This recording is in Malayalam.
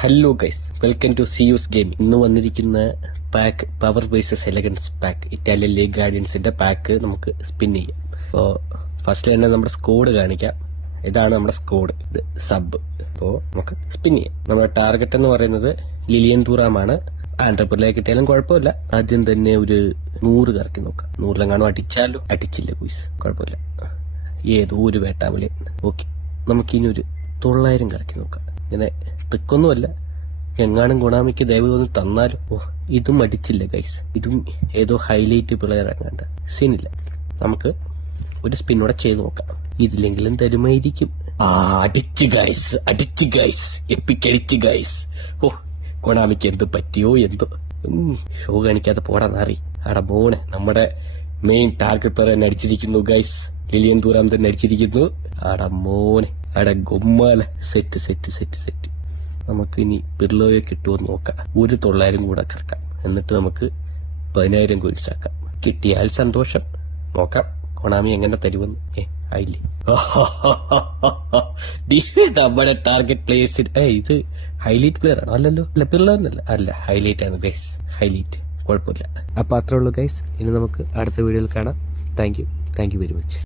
Hello guys, welcome to Zeus gaming. ഇന്ന് വന്നിരിക്കുന്ന pack power versus elegance pack, Italian league ഗാർഡിയൻസിന്റെ പാക്ക് നമുക്ക് സ്പിൻ ചെയ്യാം. അപ്പോൾ ഫസ്റ്റ് തന്നെ നമ്മുടെ സ്കോഡ് കാണിക്കാം. ഇതാണ് നമ്മുടെ സ്കോഡ്, ഇത് സബ്. അപ്പോൾ നമുക്ക് സ്പിൻ ചെയ്യാം. നമ്മുടെ ടാർഗറ്റ് എന്ന് പറയുന്നത് ലിലിയൻ തുറാമാണ്. ആൻഡ്രപ്പിലേക്ക് കിട്ടിയാലും കുഴപ്പമില്ല. ആദ്യം തന്നെ ഒരു 100 കറക്കി നോക്കാം. 100 അടിച്ചാലോ? അടിച്ചില്ല കുയിസ്, കുഴപ്പമില്ല. ഏതോ ഒരു വേട്ടാവിളി. ഓക്കെ, നമുക്കിനി ഒരു 900 കറക്കി നോക്കാം. ഇങ്ങനെ ട്രിക്കൊന്നുമല്ല, എങ്ങാനും ഗുണാമിക്ക് ദയവ് തോന്നി തന്നാലും. ഓ, ഇതും അടിച്ചില്ല ഗൈസ്. ഇതും ഏതോ ഹൈലൈറ്റ് പ്ലെയർ അങ്ങാണ്ട്. സീനില്ല. നമുക്ക് ഒരു സ്പിന്നോടെ ചെയ്ത് നോക്കാം. ഇതിലെങ്കിലും തരുമായിരിക്കും. അടിച്ച് ഗൈസ്, എപ്പിക്കടിച്ച് ഗൈസ്. ഓ, കൊണാമിക്ക് എന്ത് പറ്റിയോ എന്തോ. ഷോ കാണിക്കാതെ പോടാന്നറി. അവിടെ മോനെ, നമ്മുടെ മെയിൻ ടാർഗറ്റ് പ്ലെയർ തന്നെ അടിച്ചിരിക്കുന്നു ഗൈസ്. ലിലിയൻ തുറാം തന്നെ അടിച്ചിരിക്കുന്നു. അവിടെ മോനെ, അവിടെ ഗൊമ്മാല. സെറ്റ്. നമുക്ക് ഇനി പിർലോയെ കിട്ടുമോ നോക്കാം. ഒരു 900 കൂടെ കറക്കാം. എന്നിട്ട് നമുക്ക് 10,000 കോയിൻസ് ആക്കാം. കിട്ടിയാൽ സന്തോഷം. നോക്കാം കൊണാമി എങ്ങനെ തരുമെന്ന്. ആയില്ലേ? നമ്മുടെ ടാർഗറ്റ് പ്ലേയേഴ്സ്. ഇത് ഹൈലൈറ്റ് പ്ലെയർ ആണോ? അല്ലല്ലോ, അല്ല പിർലോന്നല്ല, അല്ല ഹൈലൈറ്റ് ആണ് ഗൈസ്. ഹൈലൈറ്റ് കുഴപ്പമില്ല. അപ്പൊ അത്രേ ഉള്ളൂ ഗൈസ്. ഇനി നമുക്ക് അടുത്ത വീഡിയോയിൽ കാണാം. Thank you very much.